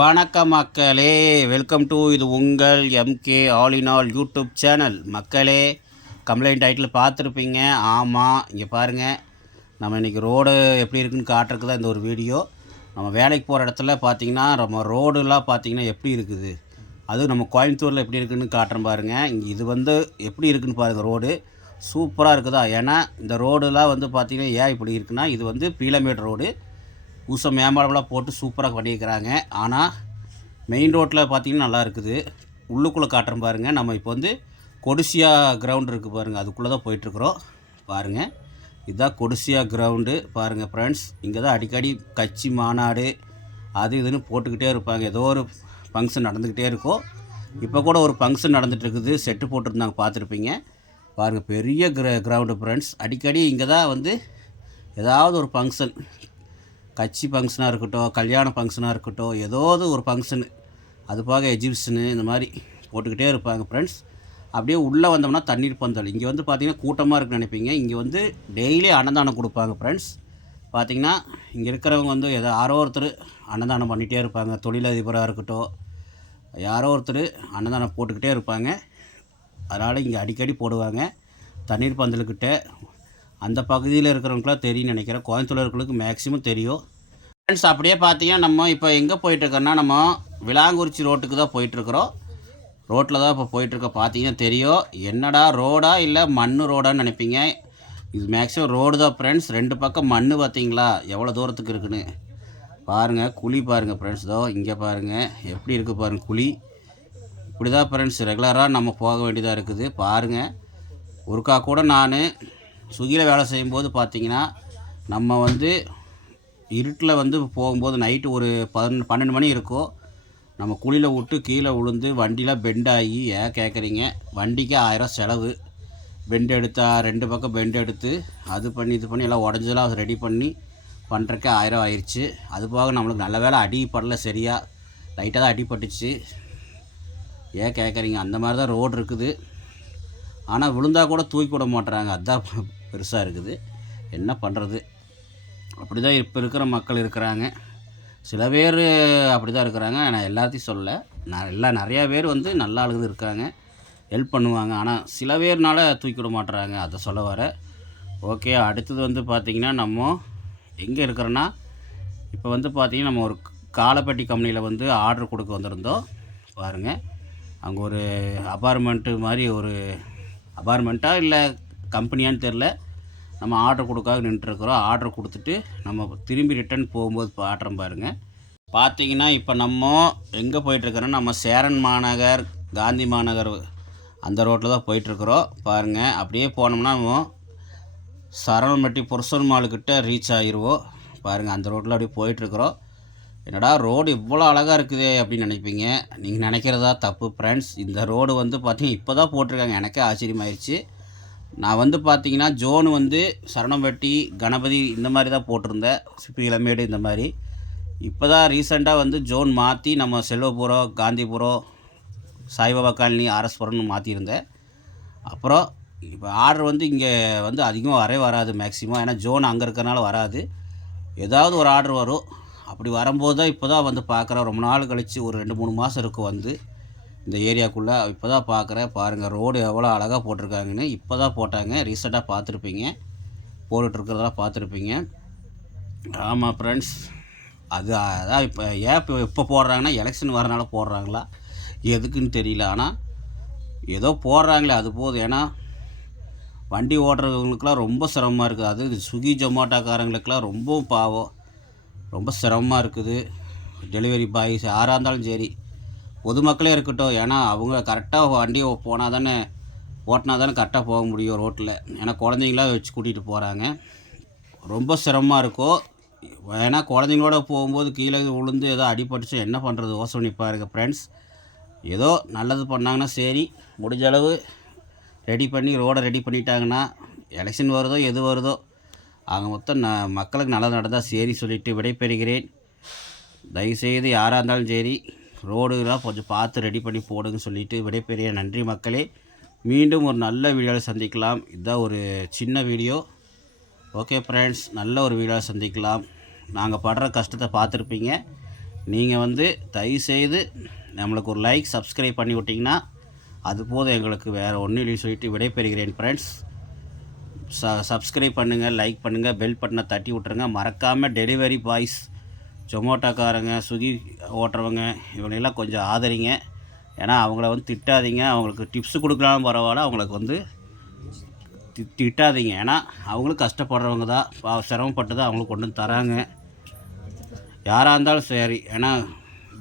வணக்கம் மக்களே. Welcome to இது உங்கள் M K all in all YouTube channel மக்களே கம்ப்ளைண்ட் டைட்டில் பார்த்துருப்பீங்க. ஆமாம் இங்கே பாருங்கள் நம்ம இன்றைக்கி ரோடு எப்படி இருக்குன்னு காட்டுறதுக்கு தான் இந்த ஒரு வீடியோ நம்ம வேலைக்கு போகிற இடத்துல பார்த்தீங்கன்னா நம்ம ரோடுலாம் பார்த்தீங்கன்னா எப்படி இருக்குது? அது நம்ம கோயம்புத்தூரில் எப்படி இருக்குதுன்னு காட்டுறேன் பாருங்கள் இங்கே இது வந்து எப்படி இருக்குதுன்னு பாருங்கள் ரோடு சூப்பராக இருக்குதா? ஏன்னா இந்த ரோடுலாம் வந்து பார்த்திங்கன்னா ஏன் இப்படி இருக்குன்னா இது வந்து பீலமேடு ரோடு ஊசம் மேம்பாலமெல்லாம் போட்டு சூப்பராக பண்ணியிருக்கிறாங்க. ஆனால் மெயின் ரோட்டில் பார்த்தீங்கன்னா நல்லா இருக்குது. உள்ளுக்குள்ளே காட்டுறோம் பாருங்கள் நம்ம இப்போ வந்து கொடிசியா கிரவுண்ட் இருக்குது பாருங்கள் அதுக்குள்ளே தான் போயிட்டுருக்குறோம். பாருங்கள் இதுதான் கொடிசியா கிரவுண்டு பாருங்கள் ஃப்ரெண்ட்ஸ் இங்கே தான் அடிக்கடி கட்சி மாநாடு அது இதுன்னு போட்டுக்கிட்டே இருப்பாங்க. ஏதோ ஒரு ஃபங்க்ஷன் நடந்துக்கிட்டே இருக்கும். இப்போ கூட ஒரு ஃபங்க்ஷன் நடந்துகிட்ருக்குது செட்டு போட்டிருந்தாங்க பார்த்துருப்பீங்க. பாருங்கள் பெரிய கிர கிரவுண்டு ஃப்ரெண்ட்ஸ் அடிக்கடி இங்கே தான் வந்து ஏதாவது ஒரு ஃபங்க்ஷன் கட்சி ஃபங்க்ஷனாக இருக்கட்டும் கல்யாண ஃபங்க்ஷனாக இருக்கட்டும் ஏதாவது ஒரு ஃபங்க்ஷனு அது போக எஜிபிஷனு இந்த மாதிரி போட்டுக்கிட்டே இருப்பாங்க ஃப்ரெண்ட்ஸ் அப்படியே உள்ளே வந்தோம்னா தண்ணீர் பந்தல். இங்கே வந்து பார்த்திங்கன்னா கூட்டமாக இருக்குன்னு நினைப்பீங்க. இங்கே வந்து டெய்லி அன்னதானம் கொடுப்பாங்க ஃப்ரெண்ட்ஸ் பார்த்திங்கன்னா இங்கே இருக்கிறவங்க வந்து ஏதோ யாரோ ஒருத்தர் அன்னதானம் பண்ணிகிட்டே இருப்பாங்க. தொழிலதிபராக இருக்கட்டும் யாரோ ஒருத்தர் அன்னதானம் போட்டுக்கிட்டே இருப்பாங்க. அதனால் இங்கே அடிக்கடி போடுவாங்க. தண்ணீர் பந்தலுக்கிட்ட அந்த பகுதியில் இருக்கிறவங்களுக்குலாம் தெரியும்னு நினைக்கிறேன். கோயம்புத்தூர் இருக்கிறவங்களுக்கு மேக்ஸிமம் தெரியும். ஃப்ரெண்ட்ஸ் அப்படியே பார்த்தீங்கன்னா நம்ம இப்போ எங்கே போயிட்டுருக்கோன்னா நம்ம விலாங்குறிச்சி ரோட்டுக்கு தான் போயிட்டுருக்குறோம். ரோட்டில் தான் இப்போ போயிட்டுருக்கோம் பார்த்தீங்கன்னா தெரியும். என்னடா ரோடா இல்லை மண் ரோடான்னு நினைப்பீங்க? இது மேக்ஸிமம் ரோடு தான் ஃப்ரெண்ட்ஸ் ரெண்டு பக்கம் மண் பார்த்தீங்களா எவ்வளோ தூரத்துக்கு இருக்குன்னு. பாருங்கள் குழி பாருங்கள் ஃப்ரெண்ட்ஸ் தோ இங்கே பாருங்கள் எப்படி இருக்குது பாருங்கள் குழி. இப்படி தான் ஃப்ரெண்ட்ஸ் ரெகுலராக நம்ம போக வேண்டியதாக இருக்குது. பாருங்கள் ஒருக்கா கூட நான் ஸ்விக்கியில் வேலை செய்யும்போது பார்த்தீங்கன்னா நம்ம வந்து இருட்டில் வந்து போகும்போது நைட்டு ஒரு பதினொன்று பன்னெண்டு மணி இருக்கும் நம்ம குழியில் விட்டு கீழே விழுந்து வண்டிலாம் பெண்ட் ஆகி ஏன் கேட்குறீங்க வண்டிக்கு ஆயிரம் செலவு. பெண்ட் எடுத்தால் ரெண்டு பக்கம் பெண்ட் எடுத்து அது பண்ணி இது பண்ணி எல்லாம் உடஞ்செல்லாம் ரெடி பண்ணி பண்ணுறக்கே ஆயிரம் ஆயிடுச்சு அது போக நம்மளுக்கு நல்ல வேலை அடி படல லைட்டாக தான் அடிபட்டுச்சு. ஏன் கேட்குறீங்க அந்த மாதிரி தான் ரோடு இருக்குது. ஆனால் விழுந்தா கூட தூக்கி விட மாட்டுறாங்க அதுதான் பெருசாக இருக்குது. என்ன பண்ணுறது அப்படி தான் இப்போ இருக்கிற மக்கள் இருக்கிறாங்க. சில பேர் அப்படி தான் இருக்கிறாங்க. நான் எல்லாத்தையும் சொல்ல நான் எல்லாம் நிறையா பேர் வந்து நல்ல ஆளுகள் இருக்காங்க. ஹெல்ப் பண்ணுவாங்க. ஆனால் சில பேர்னால தூக்கி விட மாட்டுறாங்க அதை சொல்ல வர. ஓகே அடுத்தது வந்து பார்த்திங்கன்னா நம்ம எங்கே இருக்கிறோன்னா இப்போ வந்து பார்த்திங்கன்னா நம்ம ஒரு காலப்பட்டி கம்பெனியில் வந்து ஆர்டர் கொடுக்க வந்திருந்தோம். பாருங்கள் அங்கே ஒரு அபார்ட்மெண்ட்டு மாதிரி ஒரு அபார்ட்மெண்ட்டாக இல்லை கம்பெனியான்னு தெரில நம்ம ஆர்டர் கொடுக்காக நின்றுருக்குறோம். ஆர்டர் கொடுத்துட்டு நம்ம திரும்பி ரிட்டர்ன் போகும்போது பாட்டுறோம் பாருங்கள் பார்த்தீங்கன்னா இப்போ நம்ம எங்கே போயிட்டுருக்குறோன்னா நம்ம சேரன் மாநகர் காந்தி மாநகர் அந்த ரோட்டில் தான் போயிட்டுருக்குறோம். பாருங்கள் அப்படியே போனோம்னா நம்ம சரவணம்பட்டி புருஷன் மாலுக்கிட்ட ரீச் ஆகிருவோம் பாருங்கள் அந்த ரோட்டில் அப்படியே போயிட்டுருக்குறோம். என்னடா ரோடு இவ்வளோ அழகாக இருக்குதே அப்படின்னு நினைப்பீங்க. நீங்கள் நினைக்கிறதா தப்பு ஃப்ரெண்ட்ஸ் இந்த ரோடு வந்து பார்த்தீங்கன்னா இப்போ தான் போட்டிருக்காங்க. எனக்கே ஆச்சரியமாயிருச்சு. நான் வந்து பார்த்தீங்கன்னா ஜோன் வந்து சரணம்பட்டி கணபதி இந்த மாதிரி தான் போட்டிருந்தேன். சிப்பிலமேடு இந்த மாதிரி. இப்போ தான் ரீசெண்டாக வந்து ஜோன் மாற்றி நம்ம செல்வபுரம் காந்திபுரம் சாய்பாபா காலனி ஆர்எஸ்புரம்னு மாற்றியிருந்தேன். அப்புறம் இப்போ ஆர்டர் வந்து இங்கே வந்து அதிகமாக வரவே வராது மேக்ஸிமம். ஏன்னா ஜோன் அங்கே இருக்கிறனால வராது. ஏதாவது ஒரு ஆர்டர் வரும். அப்படி வரும்போது தான் இப்போ தான் வந்து பார்க்குறேன். ரொம்ப நாள் கழித்து ஒரு ரெண்டு மூணு மாதம் இருக்கும் வந்து. இந்த ஏரியாக்குள்ளே இப்போ தான் பார்க்குறேன் பாருங்கள் ரோடு எவ்வளோ அழகாக போட்டிருக்காங்கன்னு இப்போ தான் போட்டாங்க. ரீசெண்டாக பார்த்துருப்பீங்க. போட்டுட்ருக்கிறதெல்லாம் பார்த்துருப்பீங்க. ஆமாம் ஃப்ரெண்ட்ஸ் அது அதான் இப்போ ஏன் இப்போ இப்போ போடுறாங்கன்னா எலெக்ஷன் வரனால போடுறாங்களா? எதுக்குன்னு தெரியல. ஆனால் ஏதோ போடுறாங்களே அது போதும். ஏன்னா வண்டி ஓட்டுறவங்களுக்குலாம் ரொம்ப சிரமமாக இருக்குது. அது ஸ்விக்கி ஜொமேட்டோக்காரங்களுக்கெல்லாம் ரொம்ப பாவம். ரொம்ப சிரமமாக இருக்குது. டெலிவரி பாய்ஸ் யாராக இருந்தாலும் சரி. பொதுமக்களே இருக்கட்டும் ஏன்னா அவங்க கரெக்டாக வண்டி போனால் தானே ஓட்டினா தானே கரெக்டாக போக முடியும் ரோட்டில் ஏன்னா குழந்தைங்களாம் வச்சு கூட்டிகிட்டு போகிறாங்க ரொம்ப சிரமமாக இருக்கும் ஏன்னா குழந்தைங்களோட போகும்போது கீழே விழுந்து ஏதோ அடிபட்டுச்சு என்ன பண்ணுறது யோசனை பாருங்கள் ஃப்ரெண்ட்ஸ் ஏதோ நல்லது பண்ணாங்கன்னா சரி முடிஞ்ச அளவு ரெடி பண்ணி ரோடை ரெடி பண்ணிட்டாங்கன்னா எலெக்ஷன் வருதோ எது வருதோ அவங்க மொத்தம் ந மக்களுக்கு நல்லது நடந்தால் சரி சொல்லிவிட்டு விடைபெறுகிறேன். தயவுசெய்து யாராக இருந்தாலும் சரி ரோடுலாம் கொஞ்சம் பார்த்து ரெடி பண்ணி போடுங்க சொல்லிவிட்டு விடைபெறிய நன்றி மக்களே. மீண்டும் ஒரு நல்ல வீடியோவில் சந்திக்கலாம். இதுதான் ஒரு சின்ன வீடியோ. ஓகே ஃப்ரெண்ட்ஸ் நல்ல ஒரு வீடியோவில் சந்திக்கலாம். நாங்கள் படுற கஷ்டத்தை பார்த்துருப்பீங்க. நீங்கள் வந்து தயவுசெய்து நம்மளுக்கு ஒரு லைக் சப்ஸ்கிரைப் பண்ணி விட்டிங்கன்னா அது போதும் எங்களுக்கு. வேறு ஒன்றும் இல்லை சொல்லிட்டு விடைபெறுகிறேன் ஃப்ரெண்ட்ஸ் ச சப்ஸ்கிரைப் பண்ணுங்கள் லைக் பண்ணுங்கள் பெல் பட்டனை தட்டி விட்ருங்க மறக்காமல் டெலிவரி பாய்ஸ் ஜொமோட்டோக்காரங்க ஸ்விக்கி ஓட்டுறவங்க இவங்களெல்லாம் கொஞ்சம் ஆதரிங்க. ஏன்னா அவங்கள வந்து திட்டாதீங்க. அவங்களுக்கு டிப்ஸ் கொடுக்கலாம் பரவாயில்ல அவங்களுக்கு வந்து தி திட்டாதீங்க. ஏன்னா அவங்களும் கஷ்டப்படுறவங்க தான். பா- சிரமப்பட்டு தான் அவங்களுக்கு கொண்டு வந்து தராங்க. யாராக இருந்தாலும் சரி. ஏன்னா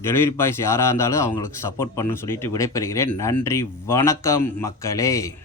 டெலிவரி பாய்ஸ் யாராக இருந்தாலும் அவங்களுக்கு சப்போர்ட் பண்ணுன்னு சொல்லிட்டு விடைபெறுகிறேன். நன்றி. வணக்கம் மக்களே.